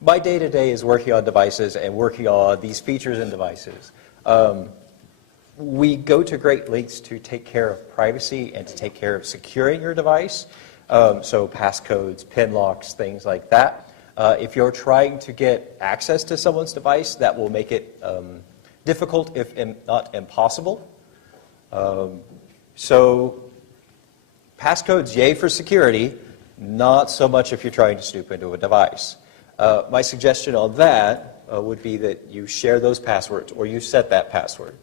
my day-to-day is working on devices and working on these features in devices. We go to great lengths to take care of privacy and to take care of securing your device. So passcodes, pin locks, things like that. If you're trying to get access to someone's device, that will make it difficult, if not impossible. So passcodes, yay for security, not so much if you're trying to snoop into a device. My suggestion on that would be that you share those passwords or you set that password.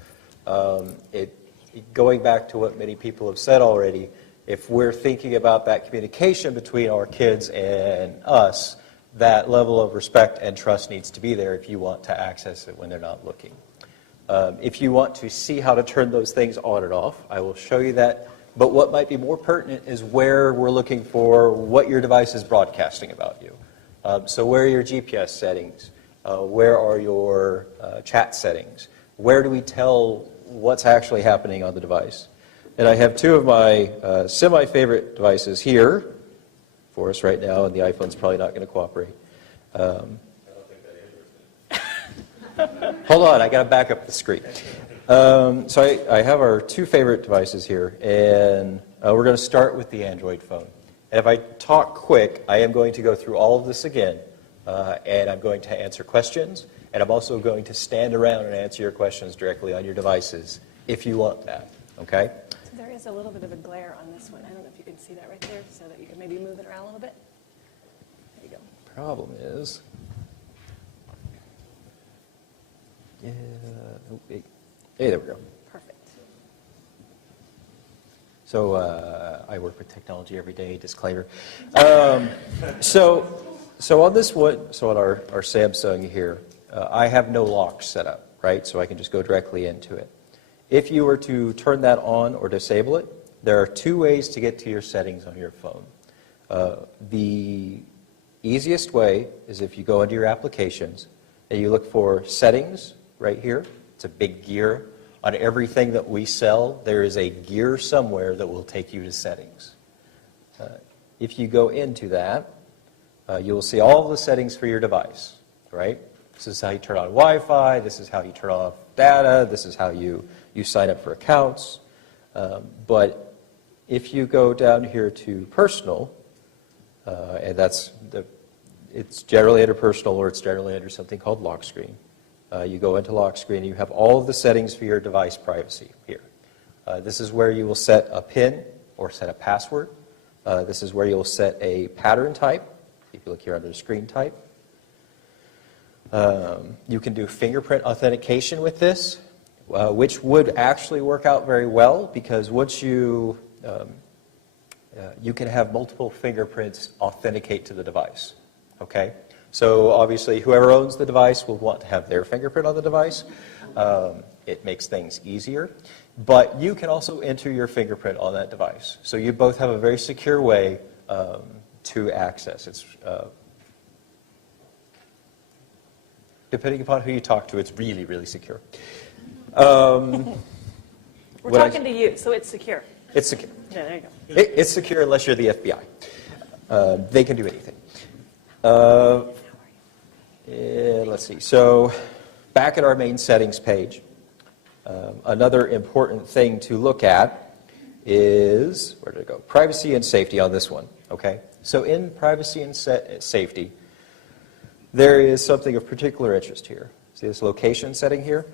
Going back to what many people have said already, if we're thinking about that communication between our kids and us, that level of respect and trust needs to be there if you want to access it when they're not looking. If you want to see how to turn those things on and off, I will show you that. But what might be more pertinent is where we're looking for what your device is broadcasting about you. So where are your GPS settings? Where are your chat settings? Where do we tell what's actually happening on the device? And I have two of my semi-favorite devices here for us right now, and the iPhone's probably not going to cooperate. Hold on, I got to back up the screen. So I have our two favorite devices here, and we're going to start with the Android phone. And if I talk quick, I am going to go through all of this again, and I'm going to answer questions, and I'm also going to stand around and answer your questions directly on your devices, if you want that, okay? So there is a little bit of a glare on this one. I don't know if you can see that right there, so that you can maybe move it around a little bit. There you go. Problem is, hey, there we go. Perfect. So I work with technology every day, disclaimer. So on this one, so on our Samsung here, I have no lock set up, right? So I can just go directly into it. If you were to turn that on or disable it, there are two ways to get to your settings on your phone. The easiest way is if you go into your applications and you look for settings right here. It's a big gear. On everything that we sell, there is a gear somewhere that will take you to settings. If you go into that, you'll see all the settings for your device, right? This is how you turn on Wi-Fi. This is how you turn off data. This is how you sign up for accounts. But if you go down here to personal, and it's generally under personal, or it's generally under something called lock screen. You go into lock screen, and you have all of the settings for your device privacy here. This is where you will set a PIN or set a password. This is where you'll set a pattern type. If you look here under the screen type. You can do fingerprint authentication with this, which would actually work out very well, because once you can have multiple fingerprints authenticate to the device. Okay? So obviously, whoever owns the device will want to have their fingerprint on the device. It makes things easier. But you can also enter your fingerprint on that device. So you both have a very secure way to access. It's depending upon who you talk to, it's really, really secure. We're talking to you, so it's secure. It's secure. Yeah, there you go. It's secure unless you're the FBI. They can do anything. Let's see. So back at our main settings page, another important thing to look at is, where did it go? Privacy and safety on this one. Okay. So in privacy and safety, there is something of particular interest here. See this location setting here?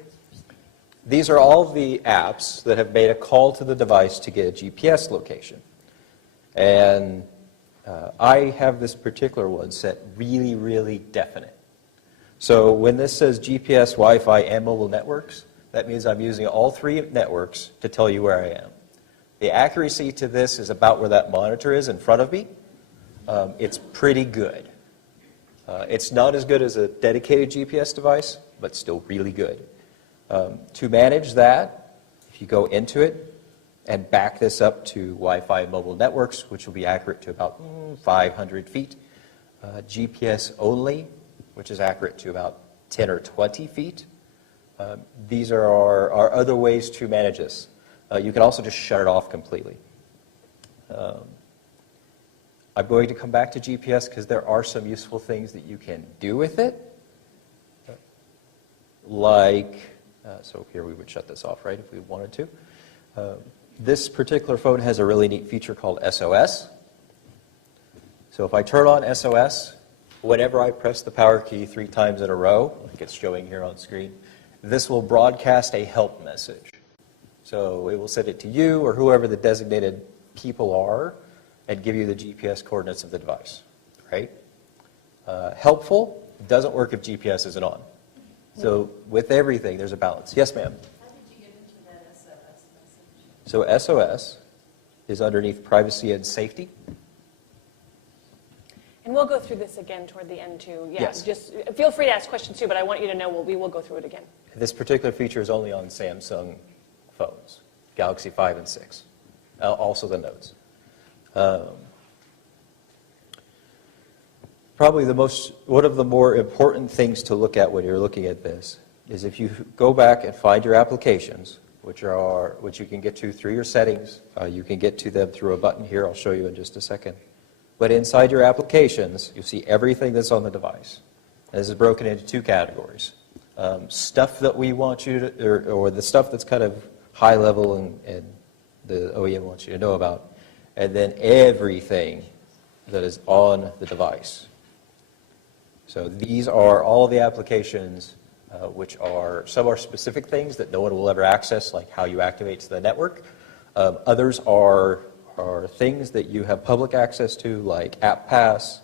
These are all the apps that have made a call to the device to get a GPS location. And I have this particular one set really, really definite. So when this says GPS, Wi-Fi, and mobile networks, that means I'm using all three networks to tell you where I am. The accuracy to this is about where that monitor is in front of me. It's pretty good. It's not as good as a dedicated GPS device, but still really good. To manage that, if you go into it and back this up to Wi-Fi and mobile networks, which will be accurate to about 500 feet, GPS only, which is accurate to about 10 or 20 feet. These are our other ways to manage this. You can also just shut it off completely. I'm going to come back to GPS because there are some useful things that you can do with it. Like, so here we would shut this off, right, if we wanted to. This particular phone has a really neat feature called SOS. So if I turn on SOS, whenever I press the power key 3 times in a row, like it's showing here on screen, this will broadcast a help message. So it will send it to you or whoever the designated people are and give you the GPS coordinates of the device, right? Helpful, doesn't work if GPS isn't on. So with everything, there's a balance. Yes, ma'am? How did you get into that SOS message? So SOS is underneath privacy and safety. And we'll go through this again toward the end too. Yeah, Yes. just feel free to ask questions too, but I want you to know we will go through it again. This particular feature is only on Samsung phones, Galaxy 5 and 6, also the Notes. Probably one of the more important things to look at when you're looking at this is if you go back and find your applications, which you can get to through your settings. You can get to them through a button here. I'll show you in just a second. But inside your applications, you see everything that's on the device. And this is broken into 2 categories. Stuff that we want you to, or the stuff that's kind of high level and the OEM wants you to know about, and then everything that is on the device. So these are all the applications which some are specific things that no one will ever access, like how you activate to the network. Others are things that you have public access to, like App Pass.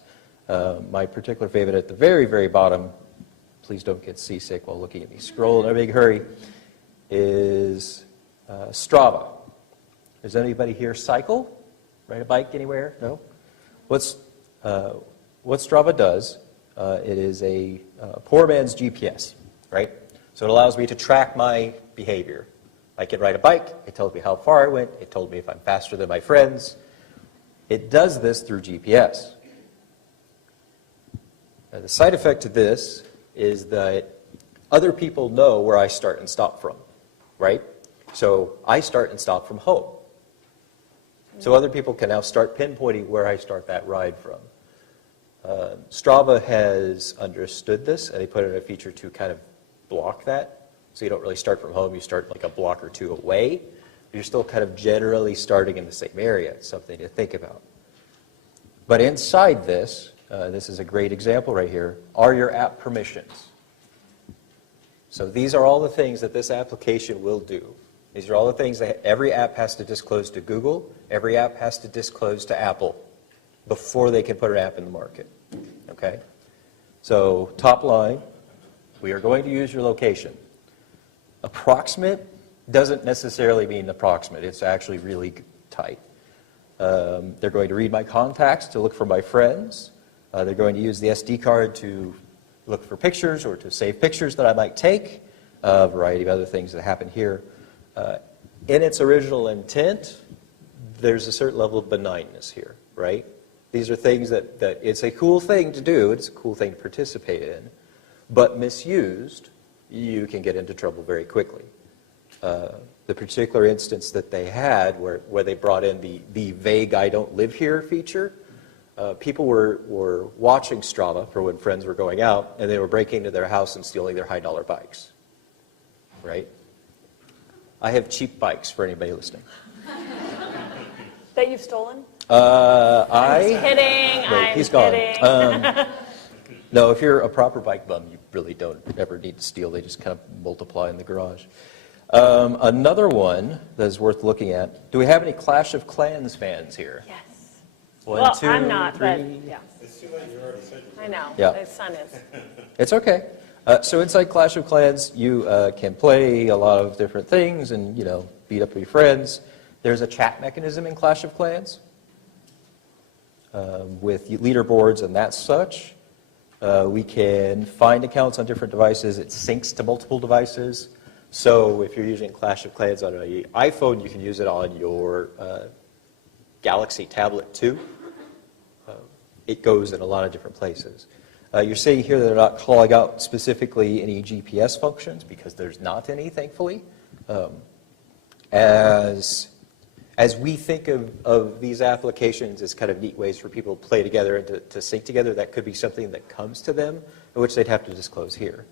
My particular favorite at the very, very bottom, please don't get seasick while looking at me scroll in a big hurry, is Strava. Does anybody here cycle? Ride a bike anywhere? No? What Strava does, it is a poor man's GPS, right? So it allows me to track my behavior. I can ride a bike, it tells me how far I went, it told me if I'm faster than my friends. It does this through GPS. Now, the side effect to this is that other people know where I start and stop from, right? So I start and stop from home. So other people can now start pinpointing where I start that ride from. Strava has understood this, and they put in a feature to kind of block that. So you don't really start from home, you start like a block or 2 away. You're still kind of generally starting in the same area. It's something to think about. But inside this, this is a great example right here, are your app permissions. So these are all the things that this application will do. These are all the things that every app has to disclose to Google, every app has to disclose to Apple before they can put an app in the market. Okay? So top line, we are going to use your location. Approximate doesn't necessarily mean approximate. It's actually really tight. They're going to read my contacts to look for my friends. They're going to use the SD card to look for pictures or to save pictures that I might take, a variety of other things that happen here. In its original intent, there's a certain level of benignness here, right? These are things that it's a cool thing to do, it's a cool thing to participate in, but misused, you can get into trouble very quickly. The particular instance that they had where they brought in the vague I don't live here feature, people were watching Strava for when friends were going out, and they were breaking into their house and stealing their high-dollar bikes, right? I have cheap bikes for anybody listening. That you've stolen? I'm kidding. No, I'm he's gone. kidding. No, if you're a proper bike bum, you really don't ever need to steal. They just kind of multiply in the garage. Another one that is worth looking at. Do we have any Clash of Clans fans here? Yes. One, Well, two, I'm not, but three. yeah. It's too late, you already said you. I know. Yeah. My son is. It's okay. So inside Clash of Clans, you can play a lot of different things and, beat up your friends. There's a chat mechanism in Clash of Clans with leaderboards and that such. We can find accounts on different devices. It syncs to multiple devices. So if you're using Clash of Clans on an iPhone, you can use it on your Galaxy tablet too. It goes in a lot of different places. You're seeing here that they're not calling out specifically any GPS functions because there's not any, thankfully. As as we think of these applications as kind of neat ways for people to play together and to sync together, that could be something that comes to them, which they'd have to disclose here.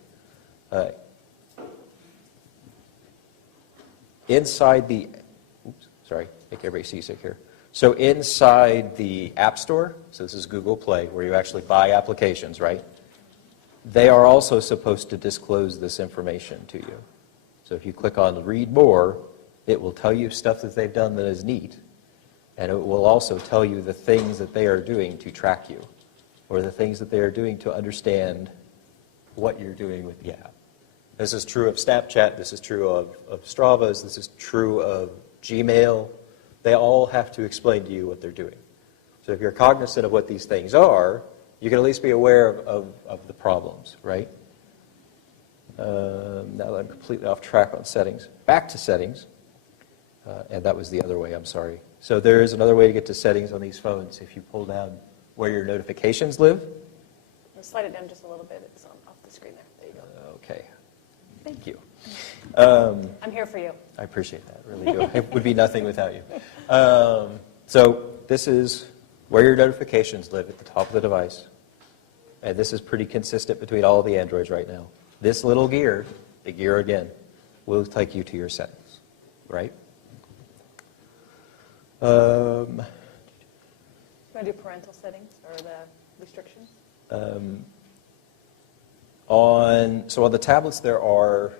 Inside the, oops, sorry, make everybody seasick here. So inside the App Store, so this is Google Play, where you actually buy applications, right? They are also supposed to disclose this information to you. So if you click on Read More, it will tell you stuff that they've done that is neat. And it will also tell you the things that they are doing to track you, or the things that they are doing to understand what you're doing with the app. This is true of Snapchat, this is true of Strava's, this is true of Gmail. They all have to explain to you what they're doing. So if you're cognizant of what these things are, you can at least be aware of the problems, right? Now that I'm completely off track on settings. Back to settings. And that was the other way, I'm sorry. So there is another way to get to settings on these phones. If you pull down where your notifications live. Slide it down just a little bit. It's off the screen there. There you go. Okay. Thank you. I'm here for you. I appreciate that, really do. It would be nothing without you. So this is where your notifications live at the top of the device. And this is pretty consistent between all of the Androids right now. This little gear, the gear again, will take you to your settings, right? You want to do parental settings or the restrictions? On the tablets, there are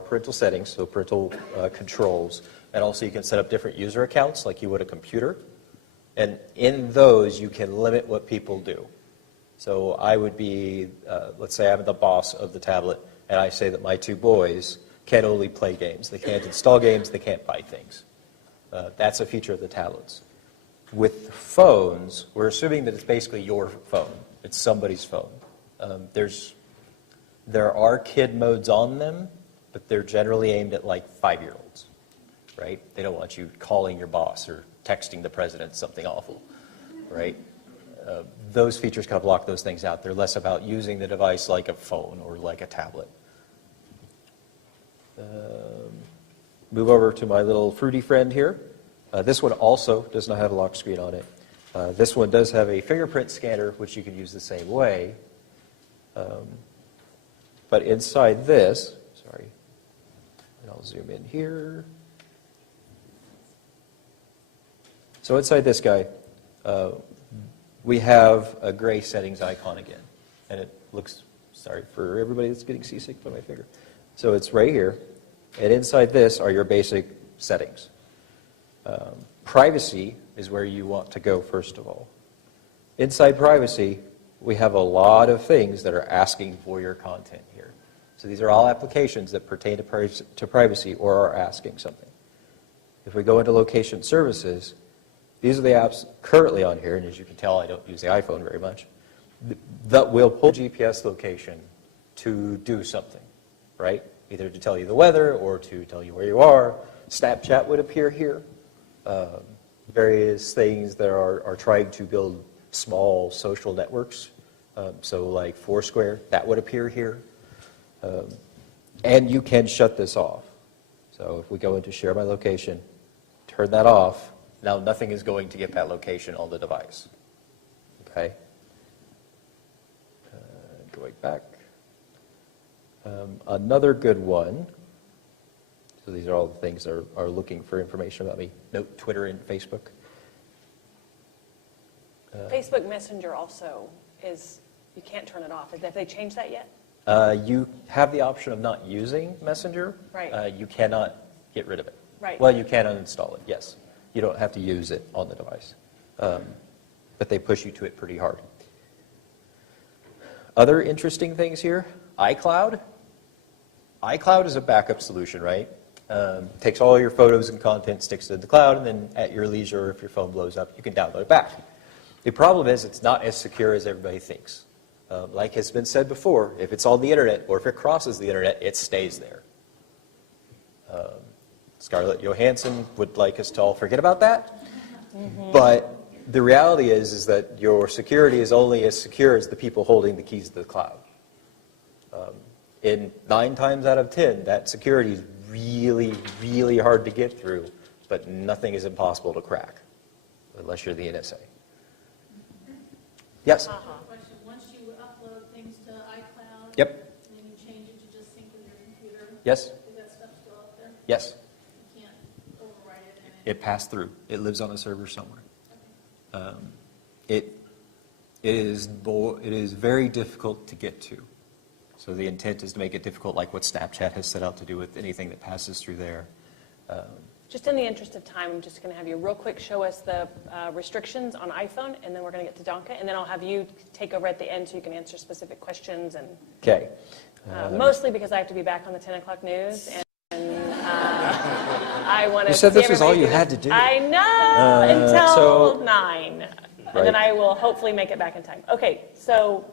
parental settings, so parental controls, and also you can set up different user accounts like you would a computer. And in those, you can limit what people do. So I would be, let's say I'm the boss of the tablet, and I say that my two boys can only play games. They can't install games, they can't buy things. That's a feature of the tablets. With phones, we're assuming that it's basically your phone. It's somebody's phone. There are kid modes on them, but they're generally aimed at like 5-year-olds, right? They don't want you calling your boss or texting the president something awful, right? Those features kind of block those things out. They're less about using the device like a phone or like a tablet. Move over to my little fruity friend here. This one also does not have a lock screen on it. This one does have a fingerprint scanner, which you can use the same way. But inside this, sorry, and I'll zoom in here. So inside this guy, we have a gray settings icon again. And it looks, sorry for everybody that's getting seasick by my finger. So it's right here. And inside this are your basic settings. Privacy is where you want to go first of all. Inside privacy, we have a lot of things that are asking for your content here. So these are all applications that pertain to privacy or are asking something. If we go into location services, these are the apps currently on here, and as you can tell, I don't use the iPhone very much, that will pull GPS location to do something, right? Either to tell you the weather or to tell you where you are. Snapchat would appear here. Various things that are trying to build small social networks. So like Foursquare, that would appear here. And you can shut this off. So if we go into Share My Location, turn that off, now nothing is going to get that location on the device. Okay? Going back. Another good one, so these are all the things that are looking for information about me. Note Twitter and Facebook. Facebook Messenger also is, you can't turn it off. Have they changed that yet? You have the option of not using Messenger. Right. You cannot get rid of it. Right. Well, you can uninstall it, yes. You don't have to use it on the device. But they push you to it pretty hard. Other interesting things here, iCloud. iCloud is a backup solution, right? Takes all your photos and content, sticks it in the cloud, and then at your leisure, if your phone blows up, you can download it back. The problem is it's not as secure as everybody thinks. Like has been said before, if it's on the internet or if it crosses the internet, it stays there. Scarlett Johansson would like us to all forget about that. Mm-hmm. But the reality is that your security is only as secure as the people holding the keys to the cloud. In 9 times out of 10, that security is really, really hard to get through but nothing is impossible to crack, unless you're the NSA. Yes? Question. Once you upload things to iCloud, Yep. and then you change it to just sync with your computer, Yes? is that stuff still up there? Yes. You can't overwrite it? It passed through. It lives on a server somewhere. It is very difficult to get to. So the intent is to make it difficult, like what Snapchat has set out to do with anything that passes through there. Just in the interest of time, I'm just going to have you real quick show us the restrictions on iPhone, and then we're going to get to Donka, and then I'll have you take over at the end so you can answer specific questions. And Okay. mostly because I have to be back on the 10 o'clock news, and I want to. You said see this was all everybody you had to do. I know until so- 9, Right. and then I will hopefully make it back in time. Okay, so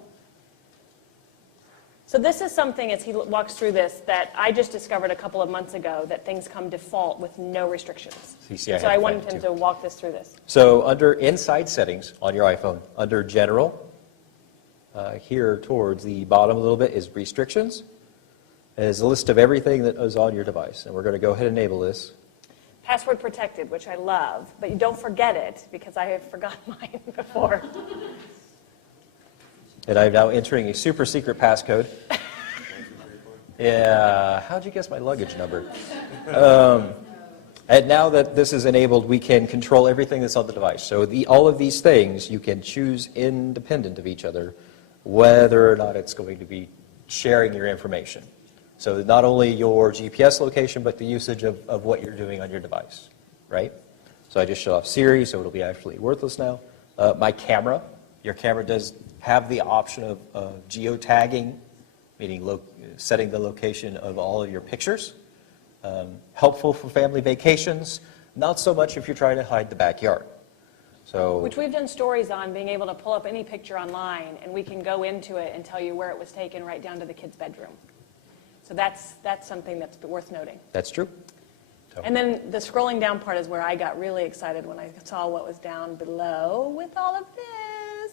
this is something, as he walks through this, that I just discovered a couple of months ago, that things come default with no restrictions. See, I So had I to wanted find it him too. to walk this through this. So under Inside Settings on your iPhone, under General, here towards the bottom a little bit is Restrictions. And it's a list of everything that is on your device. And we're going to go ahead and enable this. Password protected, which I love, but you don't forget it, because I have forgotten mine before. And I'm now entering a super secret passcode. Yeah, how'd you guess my luggage number? And now that this is enabled, we can control everything that's on the device. So all of these things you can choose independent of each other, whether or not it's going to be sharing your information. So not only your GPS location, but the usage of what you're doing on your device, right? So I just shut off Siri, so it'll be actually worthless now. My camera, your camera does have the option of geotagging, meaning setting the location of all of your pictures. Helpful for family vacations, not so much if you're trying to hide the backyard. So, Which we've done stories on, being able to pull up any picture online, and we can go into it and tell you where it was taken, right down to the kid's bedroom. So that's something that's worth noting. that's true. So, And then the scrolling down part is where I got really excited when I saw what was down below with all of this.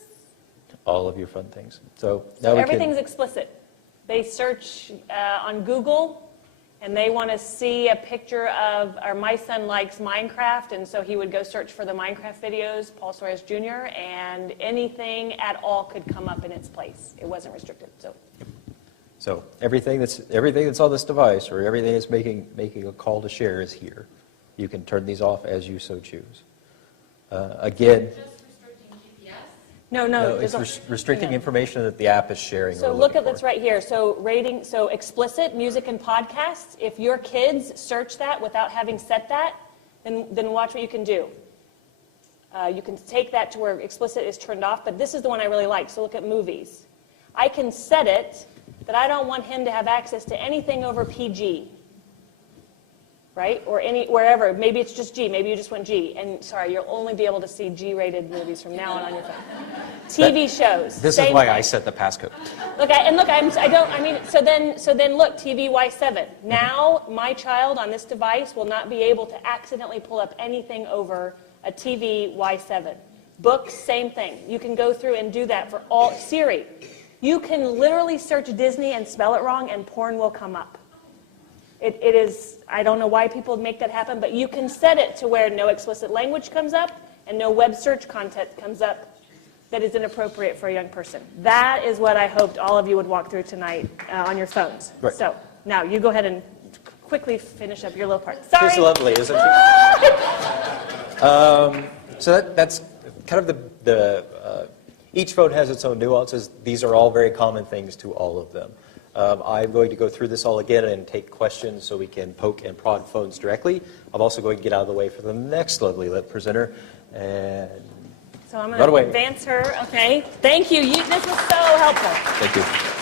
all of your fun things. So now So we everything's can, explicit. They search on Google, and they want to see a picture of, or my son likes Minecraft, and so he would go search for the Minecraft videos, Paul Suarez Jr., and anything at all could come up in its place. It wasn't restricted. so everything that's on this device, or everything that's making a call to share, is here. You can turn these off as you so choose. Again, Just restricting GPS? No, no, there's it's a- restricting hang on. information that the app is sharing. So or look at looking this for. right here. So explicit music and podcasts. If your kids search that without having set that, then watch what you can do. You can take that to where explicit is turned off, but this is the one I really like. So look at movies. I can set it that I don't want him to have access to anything over PG. Right? Or wherever. Maybe it's just G. Maybe you just want G. And sorry, you'll only be able to see G-rated movies from now on your phone. TV shows. This same is why thing. I set the passcode. So then look, TVY7. Now, my child on this device will not be able to accidentally pull up anything over a TVY7. Books, same thing. You can go through and do that for all. Siri, you can literally search Disney and spell it wrong, and porn will come up. It is, I don't know why people make that happen, but you can set it to where no explicit language comes up and no web search content comes up that is inappropriate for a young person. That is what I hoped all of you would walk through tonight on your phones. Right. So now you go ahead and quickly finish up your little part. Sorry. She's lovely, isn't she? So that's kind of each phone has its own nuances. These are all very common things to all of them. I'm going to go through this all again and take questions so we can poke and prod phones directly. I'm also going to get out of the way for the next lovely presenter. And So I'm Run going away. to advance her. Okay. Thank you. This was so helpful. thank you.